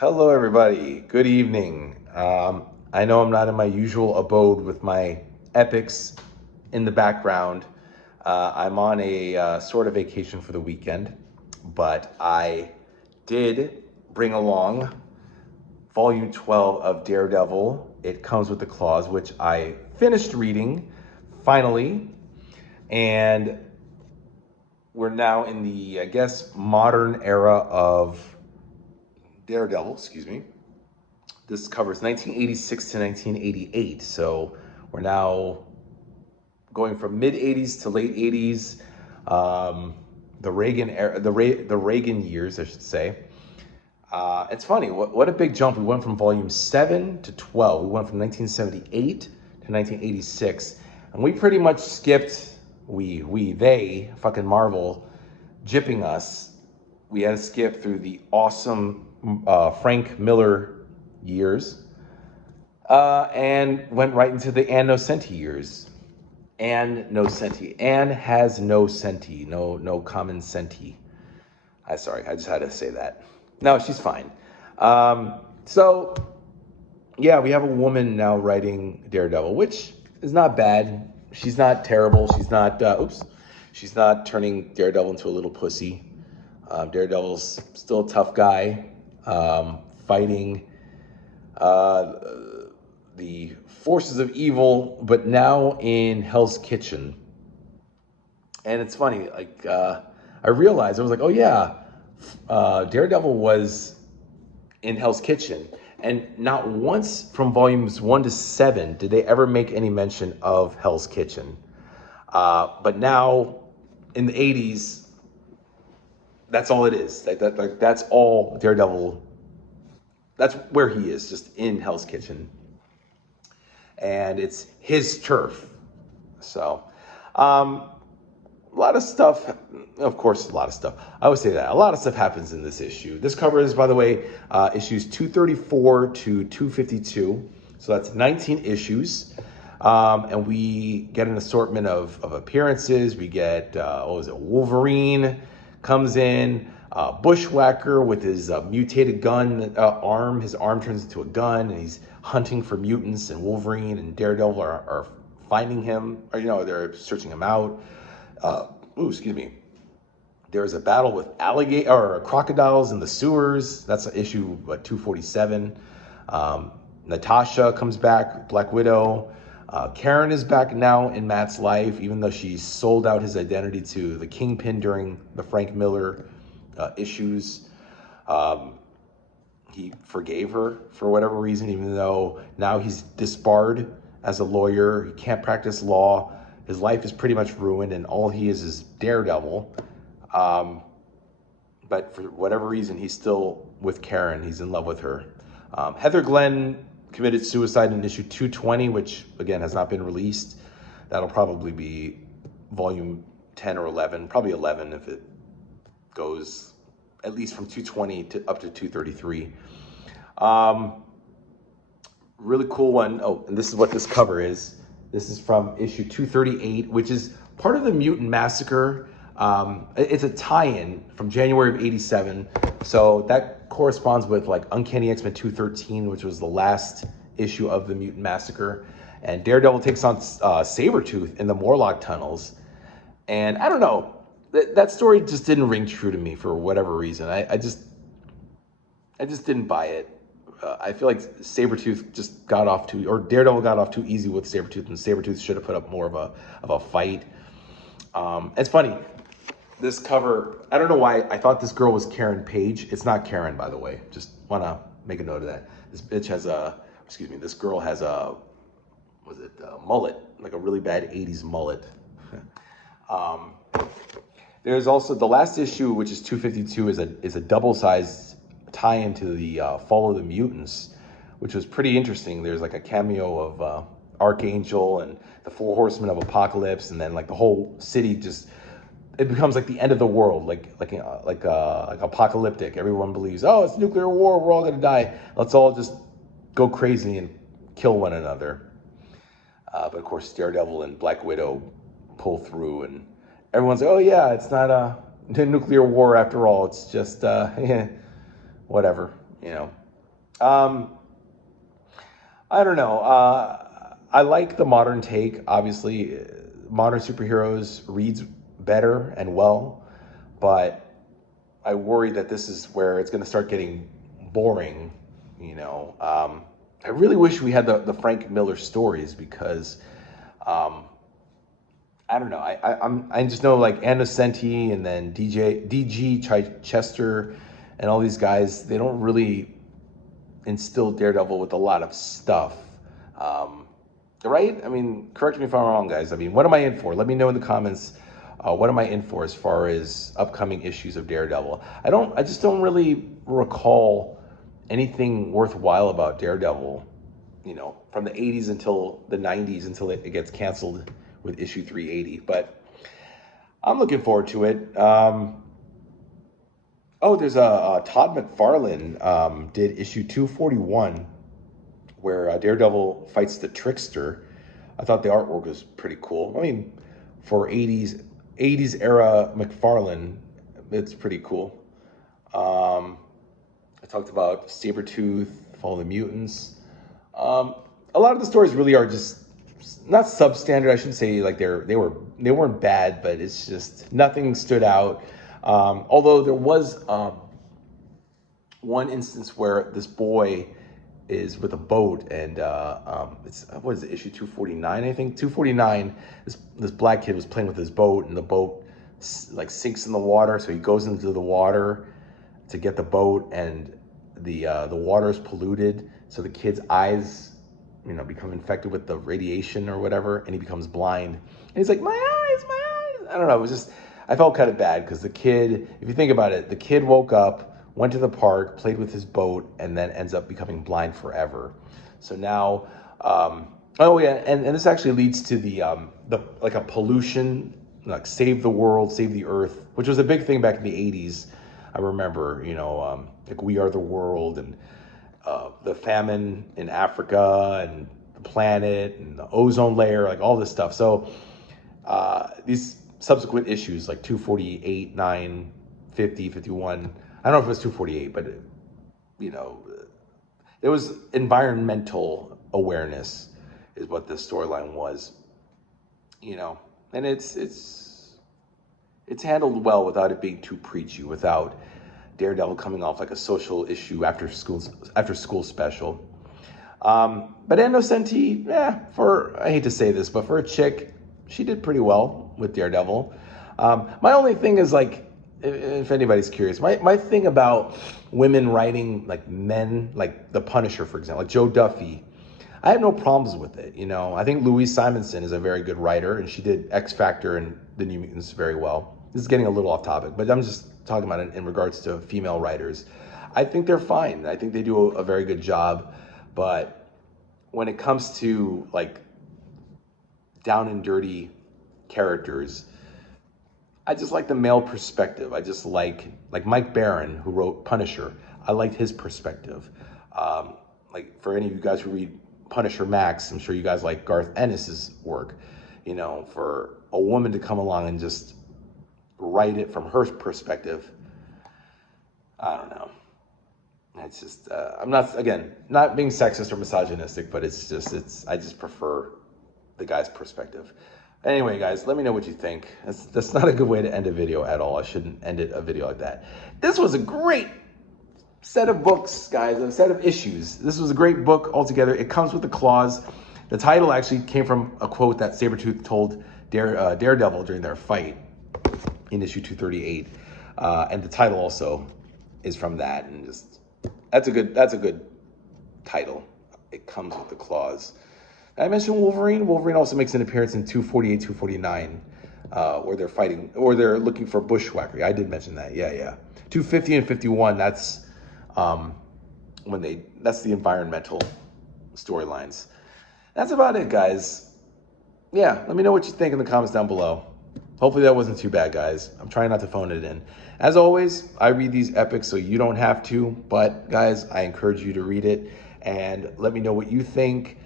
Hello, everybody. Good evening. I know I'm not in my usual abode with my epics in the background. I'm on a sort of vacation for the weekend, but I did bring along volume 12 of Daredevil. It comes with the clause, which I finished reading finally, and we're now in the, I guess, modern era of Daredevil. Excuse me. This covers 1986 to 1988. So we're now going from mid 80s to late 80s. The Reagan era, the Reagan years, I should say. It's funny. What a big jump. We went from volume 7 to 12. We went from 1978 to 1986. And we pretty much skipped, they, fucking Marvel, gypping us. We had to skip through the awesome Frank Miller years, and went right into the Ann Nocenti years. Ann Nocenti. Ann has no senti, no common senti. Sorry, I just had to say that. No, she's fine. So, yeah, we have a woman now writing Daredevil, which is not bad. She's not terrible. She's not, she's not turning Daredevil into a little pussy. Daredevil's still a tough guy, fighting the forces of evil, but now in Hell's Kitchen. And it's funny, I realized, I was like, oh yeah, Daredevil was in Hell's Kitchen. And not once from volumes 1 to 7 did they ever make any mention of Hell's Kitchen. But now, in the 80s, that's all it is. That's all Daredevil. That's where he is, just in Hell's Kitchen. And it's his turf. So, a lot of stuff, of course, a lot of stuff. I always say that. A lot of stuff happens in this issue. This covers, by the way, issues 234 to 252. So that's 19 issues. And we get an assortment of appearances. We get, Wolverine comes in. Bushwhacker with his mutated gun arm. His arm turns into a gun, and he's hunting for mutants. And Wolverine and Daredevil are finding him, or they're searching him out. Excuse me. There's a battle with crocodiles in the sewers. That's issue 247. Natasha comes back, Black Widow. Karen is back now in Matt's life, even though she sold out his identity to the Kingpin during the Frank Miller issues. He forgave her for whatever reason, even though now he's disbarred as a lawyer. He can't practice law. His life is pretty much ruined, and all he is Daredevil. But for whatever reason, he's still with Karen. He's in love with her. Heather Glenn committed suicide in issue 220, which, again, has not been released. That'll probably be volume 10 or 11, probably 11 if it goes at least from 220 to up to 233. Really cool one. Oh, and this is what this cover is. This is from issue 238, which is part of the Mutant Massacre. It's a tie-in from January of 87. So that corresponds with like Uncanny X-Men 213, which was the last issue of the Mutant Massacre. And Daredevil takes on Sabretooth in the Morlock tunnels. And I don't know, that story just didn't ring true to me for whatever reason. I just didn't buy it. I feel like Sabretooth just got off or Daredevil got off too easy with Sabretooth, and Sabretooth should have put up more of a fight. It's funny, this cover, I don't know why I thought this girl was Karen Page. It's not Karen, by the way. Just want to make a note of that. This girl has a mullet, like a really bad 80s mullet. There's also the last issue, which is 252, is a double-sized tie into the Fall of the Mutants, which was pretty interesting. There's like a cameo of Archangel and the Four Horsemen of Apocalypse, and then like the whole city it becomes like the end of the world, like apocalyptic. Everyone believes, oh, it's nuclear war, we're all gonna die. Let's all just go crazy and kill one another. But of course, Daredevil and Black Widow pull through, and everyone's like, oh yeah, it's not a nuclear war after all. It's just whatever, Um, I don't know. I like the modern take. Obviously, modern superheroes reads better and well, but I worry that this is where it's going to start getting boring. You know, I really wish we had the Frank Miller stories because um, I don't know. I just know like Innocenti and then DG Chester and all these guys. They don't really instill Daredevil with a lot of stuff. Um, right? I mean, correct me if I'm wrong, guys. I mean, what am I in for? Let me know in the comments. What am I in for as far as upcoming issues of Daredevil? I just don't really recall anything worthwhile about Daredevil, you know, from the 80s until the 90s until it gets canceled with issue 380. But I'm looking forward to it. Oh, there's a Todd McFarlane did issue 241 where Daredevil fights the Trickster. I thought the artwork was pretty cool. I mean, for 80s era McFarlane, it's pretty cool. I talked about Sabretooth, Fall of the Mutants. A lot of the stories really are just not substandard. I shouldn't say like they weren't bad, but it's just nothing stood out. Although there was one instance where this boy is with a boat and it's what is it, issue 249, I think 249. This black kid was playing with his boat and the boat like sinks in the water, so he goes into the water to get the boat and the water is polluted, so the kid's eyes, you know, become infected with the radiation or whatever, and he becomes blind. And he's like, my eyes, my eyes. I don't know. It was just, I felt kind of bad because the kid, if you think about it, the kid woke up, went to the park, played with his boat, and then ends up becoming blind forever. So now, oh yeah, and this actually leads to the like a pollution, like save the world, save the earth, which was a big thing back in the 80s. I remember, you know, like We Are the World and the famine in Africa and the planet and the ozone layer, like all this stuff. So these subsequent issues like 248, 9, 50, 51, I don't know if it was 248, but you know, it was environmental awareness is what this storyline was, you know, and it's handled well without it being too preachy, without Daredevil coming off like a social issue after school special. But Innocenti, I hate to say this, but for a chick, she did pretty well with Daredevil. My only thing is like, if anybody's curious, my thing about women writing like men, like the Punisher, for example, like Joe Duffy, I have no problems with it. You know, I think Louise Simonson is a very good writer, and she did X Factor and the New Mutants very well. This is getting a little off topic, but I'm just talking about it in regards to female writers. I think they're fine. I think they do a very good job. But when it comes to like down and dirty characters, I just like the male perspective. I just like Mike Baron, who wrote Punisher. I liked his perspective. Like for any of you guys who read Punisher Max, I'm sure you guys like Garth Ennis's work. You know, for a woman to come along and just write it from her perspective, I don't know. It's just, I'm not, again, not being sexist or misogynistic, but I just prefer the guy's perspective. Anyway, guys, let me know what you think. That's not a good way to end a video at all. I shouldn't end a video like that. This was a great set of books, guys, a set of issues. This was a great book altogether. It comes with the claws. The title actually came from a quote that Sabretooth told Daredevil during their fight in issue 238. And the title also is from that. And just, that's a good title. It comes with the claws. I mentioned Wolverine. Wolverine also makes an appearance in 248, 249, where they're fighting, or they're looking for bushwhacker. I did mention that. Yeah. 250 and 51. That's that's the environmental storylines. That's about it, guys. Yeah, let me know what you think in the comments down below. Hopefully that wasn't too bad, guys. I'm trying not to phone it in. As always, I read these epics so you don't have to, but guys, I encourage you to read it and let me know what you think.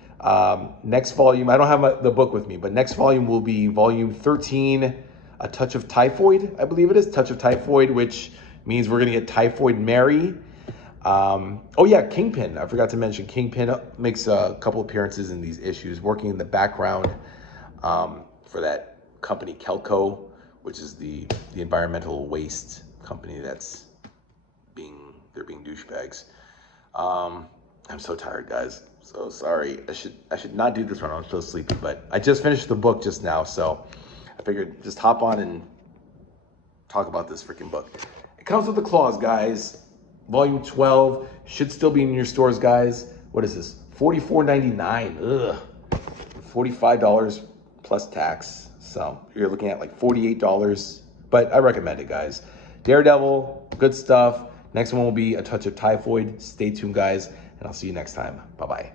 Next volume, I don't have the book with me, but next volume will be volume 13, A Touch of Typhoid, I believe it is, Touch of Typhoid, which means we're going to get Typhoid Mary. Oh yeah, Kingpin. I forgot to mention Kingpin makes a couple appearances in these issues, working in the background for that company Kelco, which is the environmental waste company that's they're being douchebags. I'm so tired, guys. So sorry. I should not do this when I'm so sleepy, but I just finished the book just now, so I figured just hop on and talk about this freaking book. It comes with the clause, guys. Volume 12 should still be in your stores, guys. What is this? $44.99. Ugh. $45 plus tax. So you're looking at like $48. But I recommend it, guys. Daredevil, good stuff. Next one will be A Touch of Typhoid. Stay tuned, guys, and I'll see you next time. Bye-bye.